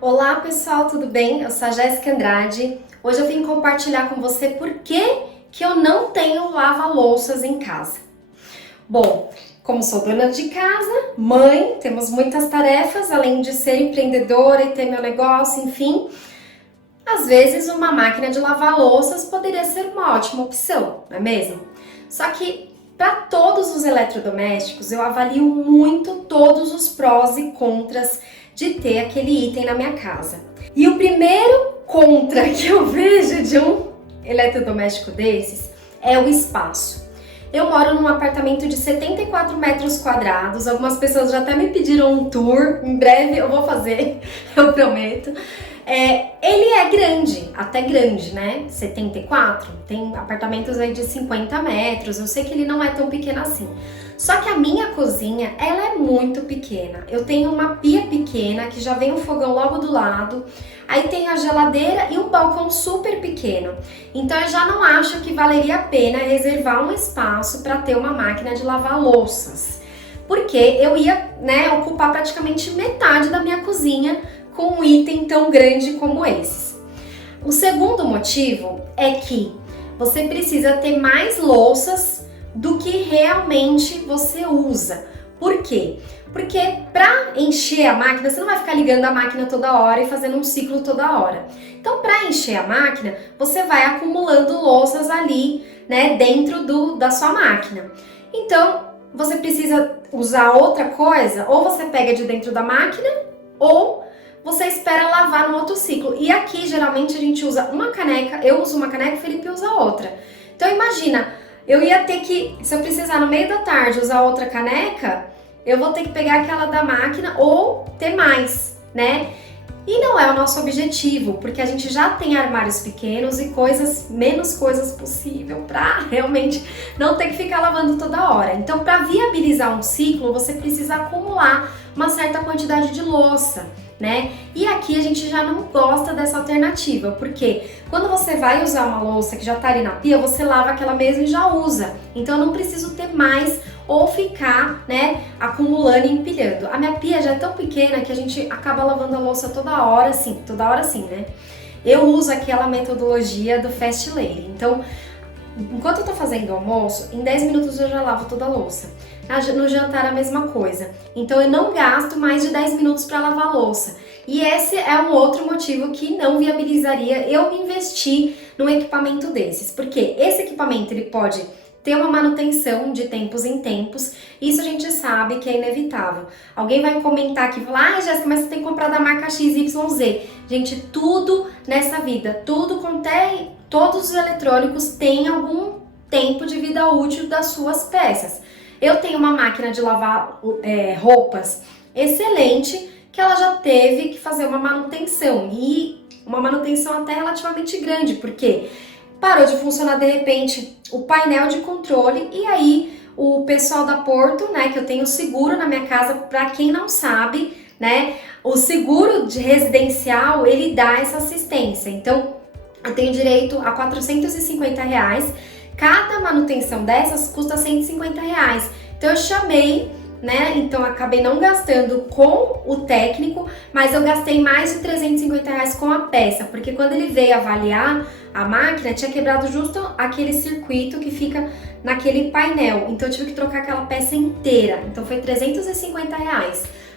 Olá pessoal, tudo bem? Eu sou a Jéssica Andrade. Hoje eu vim compartilhar com você por que eu não tenho lava-louças em casa. Bom, como sou dona de casa, mãe, temos muitas tarefas, além de ser empreendedora e ter meu negócio, enfim. Às vezes uma máquina de lavar louças poderia ser uma ótima opção, não é mesmo? Só que para todos os eletrodomésticos eu avalio muito todos os prós e contras de ter aquele item na minha casa. E o primeiro contra que eu vejo de um eletrodoméstico desses é o espaço. Eu moro num apartamento de 74 metros quadrados, algumas pessoas já até me pediram um tour, em breve eu vou fazer, eu prometo. Ele é grande, até grande, né? 74, tem apartamentos aí de 50 metros, eu sei que ele não é tão pequeno assim. Só que a minha cozinha, ela é muito pequena. Eu tenho uma pia pequena, que já vem um fogão logo do lado, aí tem a geladeira e um balcão super pequeno. Então eu já não acho que valeria a pena reservar um espaço para ter uma máquina de lavar louças. Porque eu ia, né, ocupar praticamente metade da minha cozinha com um item tão grande como esses. O segundo motivo é que você precisa ter mais louças do que realmente você usa. Por quê? Porque para encher a máquina, você não vai ficar ligando a máquina toda hora e fazendo um ciclo toda hora. Então, para encher a máquina, você vai acumulando louças ali, né, dentro da sua máquina. Então, você precisa usar outra coisa, ou você pega de dentro da máquina, ou você espera lavar no outro ciclo. E aqui, geralmente, a gente usa uma caneca, eu uso uma caneca, o Felipe usa outra. Então, imagina, eu ia ter que, se eu precisar no meio da tarde usar outra caneca, eu vou ter que pegar aquela da máquina ou ter mais, né? E não é o nosso objetivo, porque a gente já tem armários pequenos e menos coisas possível para realmente não ter que ficar lavando toda hora. Então, para viabilizar um ciclo, você precisa acumular uma certa quantidade de louça, né? E aqui a gente já não gosta dessa alternativa, porque quando você vai usar uma louça que já tá ali na pia, você lava aquela mesma e já usa. Então eu não preciso ter mais ou ficar, né, acumulando e empilhando. A minha pia já é tão pequena que a gente acaba lavando a louça toda hora assim, né? Eu uso aquela metodologia do Fast Lady. Então, enquanto eu tô fazendo o almoço, em 10 minutos eu já lavo toda a louça. No jantar a mesma coisa. Então eu não gasto mais de 10 minutos para lavar a louça. E esse é um outro motivo que não viabilizaria eu investir num equipamento desses. Porque esse equipamento ele pode ter uma manutenção de tempos em tempos, isso a gente sabe que é inevitável. Alguém vai comentar aqui, falar, ah, Jéssica, mas você tem que comprar da marca XYZ. Gente, tudo nessa vida, todos os eletrônicos têm algum tempo de vida útil das suas peças. Eu tenho uma máquina de lavar roupas excelente, que ela já teve que fazer uma manutenção, e uma manutenção até relativamente grande, porque parou de funcionar de repente o painel de controle, e aí o pessoal da Porto, né, que eu tenho seguro na minha casa, para quem não sabe, né, o seguro de residencial, ele dá essa assistência, então eu tenho direito a R$ 450, cada manutenção dessas custa R$ 150, então eu chamei, né, então acabei não gastando com o técnico, mas eu gastei mais de R$ 350 com a peça, porque quando ele veio avaliar a máquina, tinha quebrado justo aquele circuito que fica naquele painel, então eu tive que trocar aquela peça inteira, então foi R$ 350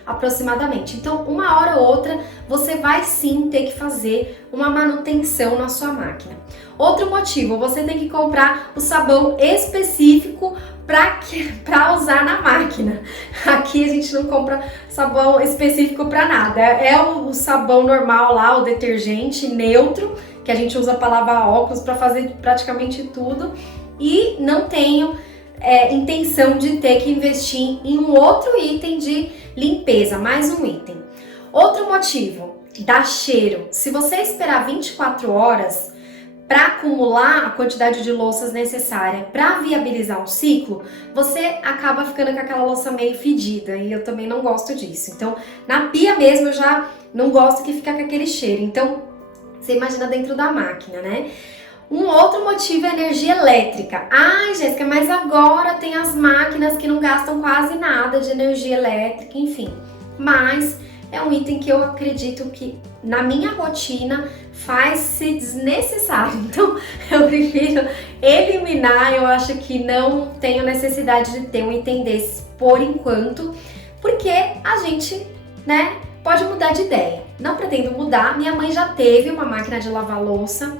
aproximadamente. Então, uma hora ou outra, você vai sim ter que fazer uma manutenção na sua máquina. Outro motivo, você tem que comprar o sabão específico para usar na máquina. Aqui a gente não compra sabão específico para nada, é o sabão normal lá, o detergente neutro, que a gente usa para lavar óculos, para fazer praticamente tudo, e não tenho intenção de ter que investir em um outro item de limpeza, mais um item. Outro motivo, dá cheiro. Se você esperar 24 horas para acumular a quantidade de louças necessária para viabilizar um ciclo, você acaba ficando com aquela louça meio fedida, e eu também não gosto disso. Então, na pia mesmo eu já não gosto que fica com aquele cheiro. Então, você imagina dentro da máquina, né? Um outro motivo é energia elétrica. Ai, Jéssica, mas agora tem as máquinas que não gastam quase nada de energia elétrica, enfim. Mas é um item que eu acredito que na minha rotina faz-se desnecessário. Então eu prefiro eliminar, eu acho que não tenho necessidade de ter um item desse por enquanto, porque a gente, né, pode mudar de ideia. Não pretendo mudar, minha mãe já teve uma máquina de lavar louça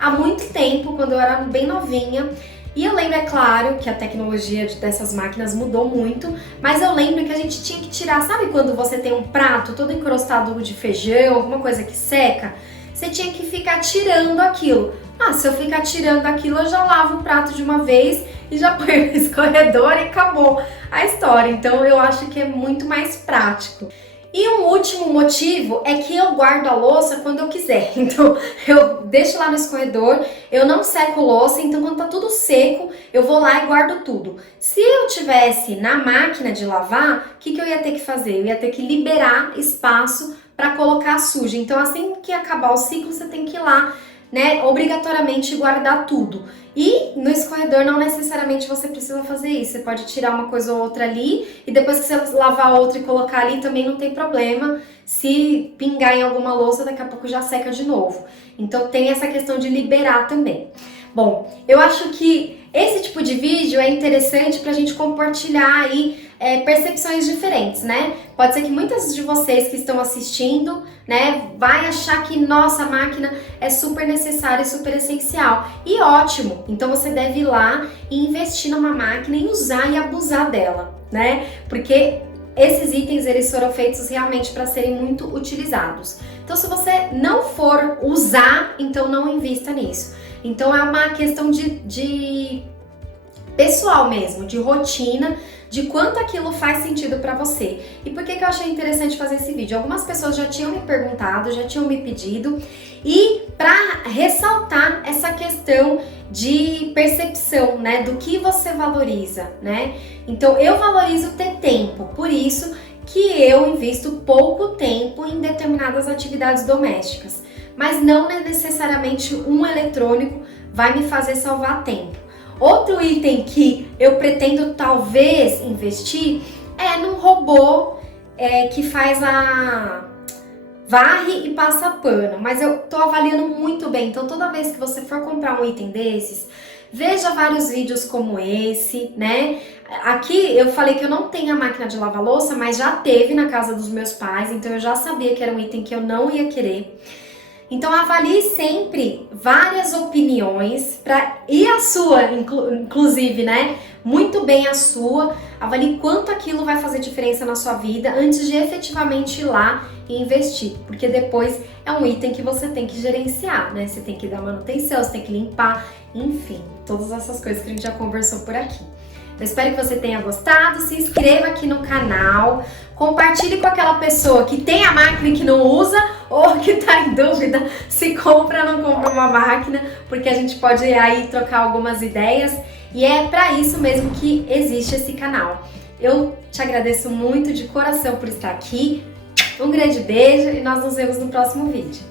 há muito tempo, quando eu era bem novinha. E eu lembro, é claro, que a tecnologia dessas máquinas mudou muito, mas eu lembro que a gente tinha que tirar, sabe quando você tem um prato todo encrostado de feijão, alguma coisa que seca? Você tinha que ficar tirando aquilo. Ah, se eu ficar tirando aquilo, eu já lavo o prato de uma vez e já põe no escorredor e acabou a história. Então eu acho que é muito mais prático. E um último motivo é que eu guardo a louça quando eu quiser. Então eu deixo lá no escorredor, eu não seco louça, então quando tá tudo seco, eu vou lá e guardo tudo. Se eu tivesse na máquina de lavar, o que eu ia ter que fazer? Eu ia ter que liberar espaço para colocar suja. Então assim que acabar o ciclo, você tem que ir lá, né, obrigatoriamente guardar tudo. E no escorredor não necessariamente você precisa fazer isso, você pode tirar uma coisa ou outra ali e depois que você lavar outra e colocar ali também não tem problema, se pingar em alguma louça daqui a pouco já seca de novo. Então tem essa questão de liberar também. Bom, eu acho que esse tipo de vídeo é interessante pra gente compartilhar aí percepções diferentes, né? Pode ser que muitas de vocês que estão assistindo, né, vai achar que nossa, a máquina é super necessária e super essencial. E ótimo! Então você deve ir lá e investir numa máquina e usar e abusar dela, né? Porque esses itens, eles foram feitos realmente para serem muito utilizados. Então se você não for usar, então não invista nisso. Então é uma questão de pessoal mesmo, de rotina, de quanto aquilo faz sentido pra você. E por que eu achei interessante fazer esse vídeo? Algumas pessoas já tinham me perguntado, já tinham me pedido, e pra ressaltar essa questão de percepção, né, do que você valoriza, né? Então eu valorizo ter tempo, por isso que eu invisto pouco tempo em determinadas atividades domésticas, mas não necessariamente um eletrônico vai me fazer salvar tempo. Outro item que eu pretendo talvez investir é num robô que faz varre e passa pano, mas eu tô avaliando muito bem, então toda vez que você for comprar um item desses, veja vários vídeos como esse, né? Aqui eu falei que eu não tenho a máquina de lavar louça, mas já teve na casa dos meus pais, então eu já sabia que era um item que eu não ia querer. Então avalie sempre várias opiniões e a sua, inclusive, né? Muito bem a sua. Avalie quanto aquilo vai fazer diferença na sua vida antes de efetivamente ir lá e investir, porque depois é um item que você tem que gerenciar, né? Você tem que dar manutenção, você tem que limpar, enfim, todas essas coisas que a gente já conversou por aqui. Eu espero que você tenha gostado, se inscreva aqui no canal, compartilhe com aquela pessoa que tem a máquina e que não usa, ou que tá em dúvida se compra ou não compra uma máquina, porque a gente pode aí trocar algumas ideias, e é pra isso mesmo que existe esse canal. Eu te agradeço muito de coração por estar aqui, um grande beijo e nós nos vemos no próximo vídeo.